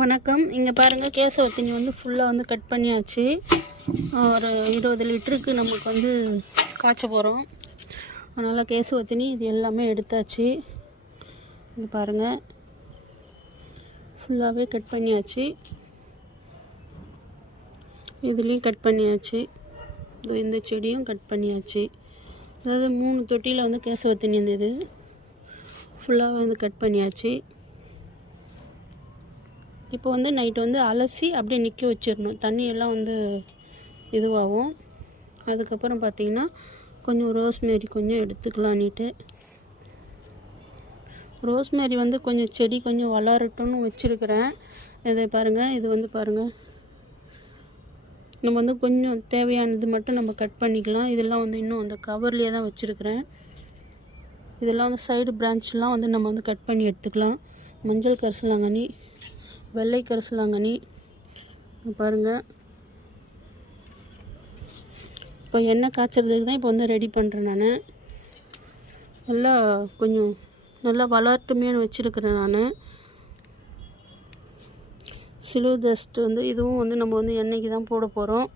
வணக்கம். இங்கே பாருங்கள், கேசவத்தினி வந்து ஃபுல்லாக வந்து கட் பண்ணியாச்சு. ஒரு 20 லிட்டருக்கு நமக்கு வந்து காய்ச்ச போகிறோம். அதனால் கேசவத்தினி இது எல்லாமே எடுத்தாச்சு. இங்கே பாருங்கள், ஃபுல்லாகவே கட் பண்ணியாச்சு. இதுலேயும் கட் பண்ணியாச்சு. இந்த செடியும் கட் பண்ணியாச்சு. அதாவது 3 தொட்டியில் வந்து கேசவத்தினி இருந்தது. ஃபுல்லாக வந்து கட் பண்ணியாச்சு. இப்போ வந்து நைட்டு வந்து அலசி அப்படியே நிற்க வச்சிடணும். தண்ணியெல்லாம் வந்து இதுவாகும். அதுக்கப்புறம் பார்த்திங்கன்னா கொஞ்சம் ரோஸ்மேரி கொஞ்சம் எடுத்துக்கலான்ட்டு. ரோஸ்மேரி வந்து கொஞ்சம் செடி கொஞ்சம் வளரட்டும்னு வச்சுருக்கிறேன். இதை பாருங்கள், இது வந்து பாருங்கள், நம்ம வந்து கொஞ்சம் தேவையானது மட்டும் நம்ம கட் பண்ணிக்கலாம். இதெல்லாம் வந்து இன்னும் அந்த கவர்லேயே தான் வச்சுருக்கிறேன். இதெல்லாம் வந்து சைடு பிரான்ச்லாம் வந்து நம்ம வந்து கட் பண்ணி எடுத்துக்கலாம். மஞ்சள் கரிசலாங்கண்ணி, வெள்ளை கரிசலாங்கண்ணி பாருங்கள். இப்போ எண்ணெய் காய்ச்சறதுக்கு தான் இப்போ வந்து ரெடி பண்ணுறேன். நான் நல்லா கொஞ்சம் நல்லா வளரட்டுமேனு வச்சுருக்கிறேன். நான் சிலு டஸ்ட் வந்து இதுவும் வந்து நம்ம வந்து எண்ணெய்க்கு தான் போட போகிறோம்.